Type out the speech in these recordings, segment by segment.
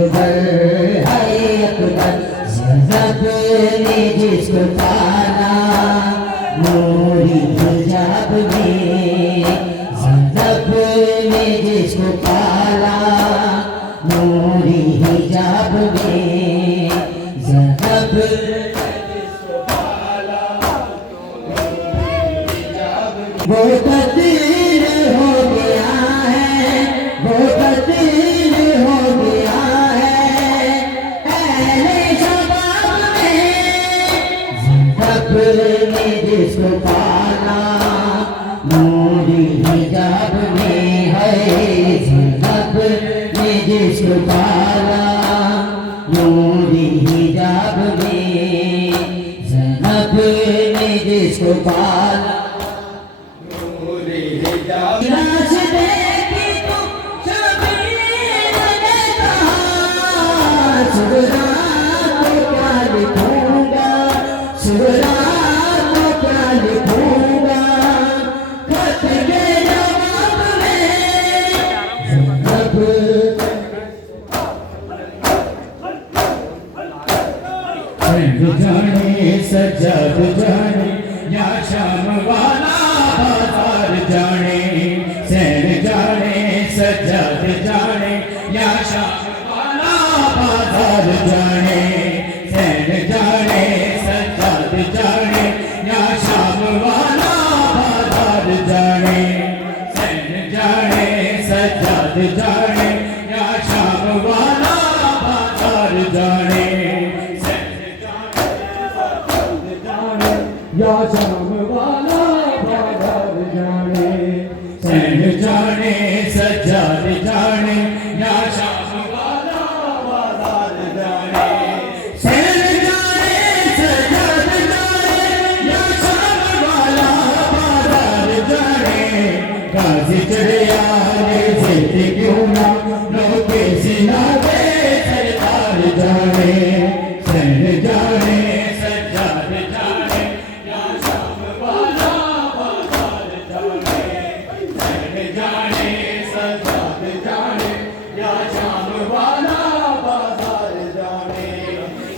अकबर है अकबर, गजब ने जिसको पाला नूरी हिजाब में, गजब ने जिसको पाला नूरी हिजाब में, गजब वो तब्दील हो गया है, वो तब्दील हो गया है अहले शबाब में, ज़िंदब ने जिसको पाला नूरी हिजाब में है, ज़िंदब ने जिसको पाला नूरी हिजाब में, ज़िंदब ने जिसको पाला रास्ते की तू शबीर ने कहा, सुबह को क्या लिखूंगा, सुबह को क्या लिखूंगा, खत के जवाब में ज़िंदब जाने सज्जाद जाने या शाम वाला बाजार जाने, सैन जाने सज्जाद जाने या शाम वाला बाजार जाने, सैन जाने सज्जाद जाने या शाम वाला बाजार जाने, सैन जाने सज्जाद जाने या शाम वाला बाजार जाने, या शाम वाला बाजार जाने, सैन जाने सज्जाद जाने या शाम वाला बाजार जाने, सैन जाने सज्जाद जाने या शाम वाला बाजार जाने, गाजी चढ़िया ये जीते क्यों ना लोके सिना दे सरदार जाने, सैन जाने सज्जाद जाने या शाम वाला बाजार जाने, सैन जाने सज्जाद जाने या शाम वाला बाजार जाने,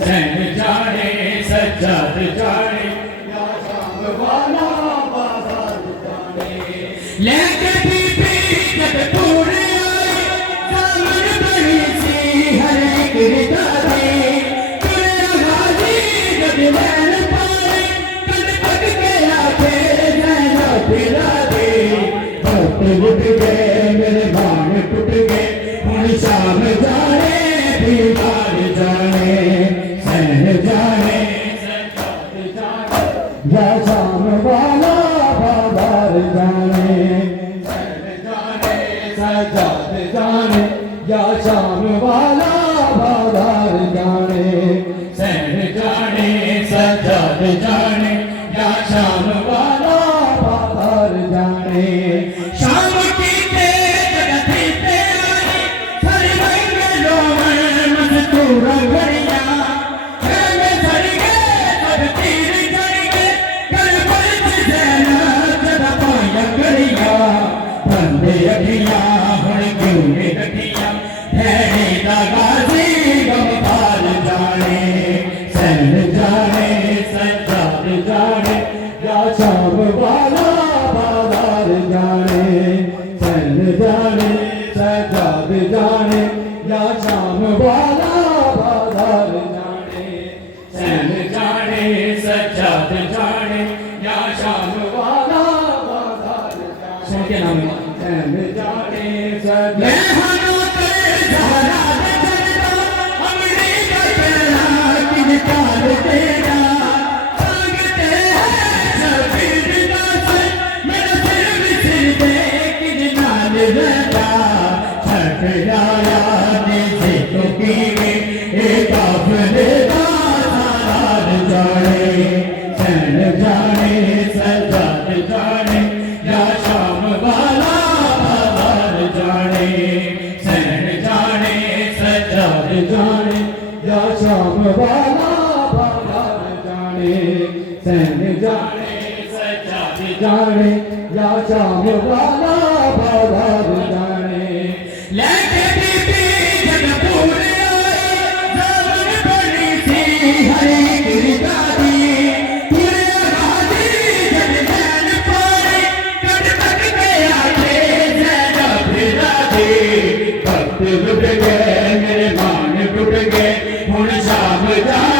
सैन जाने सज्जाद जाने या शाम वाला बाजार जाने, लेके बीबी जब पूरे आए सामने बड़ी सी हर एक रिदारे, तेरा गाजी जब लैन पाए कद तक के आके नैना फिरा दे, वक्त उठ गए मेरे बाण टूट गए हुण शाम जाने दीवार जाने, सैन जाने सज्जाद जाने या शाम वाला बाजार जाने, सैन जाने सज्जाद जाने या शाम वाला बाजार जाने, सैन जाने सज्जाद जाने या शाम वाला बाजार जाने, शाम की तेज गति पे आई सारी मंगलों में मस्तूर घड़िया, घर में सड़ गए सब तीर जड़ गए, कर बरस ज़ैनब जरा पाया घड़िया, बंदे अखियाँ हुण क्यों ने रखियाँ भैड़ी दा गाजी गमपाल जाने, सैन जाने सज्जाद जाने या शाम वाला बाजार जाने, सैन जाने सज्जाद जाने या शाम वाला बाजार जाने, सैन जाने सज्जाद जाने या शाम वाला बाजार जाने, सुन के नाम सैन जाने सज्जाद तेरा मांगते हैं शबीर दास मेरा सिर बिछड़ दे किजनाल रजा, छठ आया निजे तो कीवे एक काफिले दा सालार जाने, सैन जाने सज्जाद जाने या शाम वाला बाजार जाने, सैन जाने सज्जाद जाने या शाम वाला बाजार जाने, सैन जाने सज्जाद जाने या शाम वाला बाजार जाने, लेके बीबी जब पूरे जा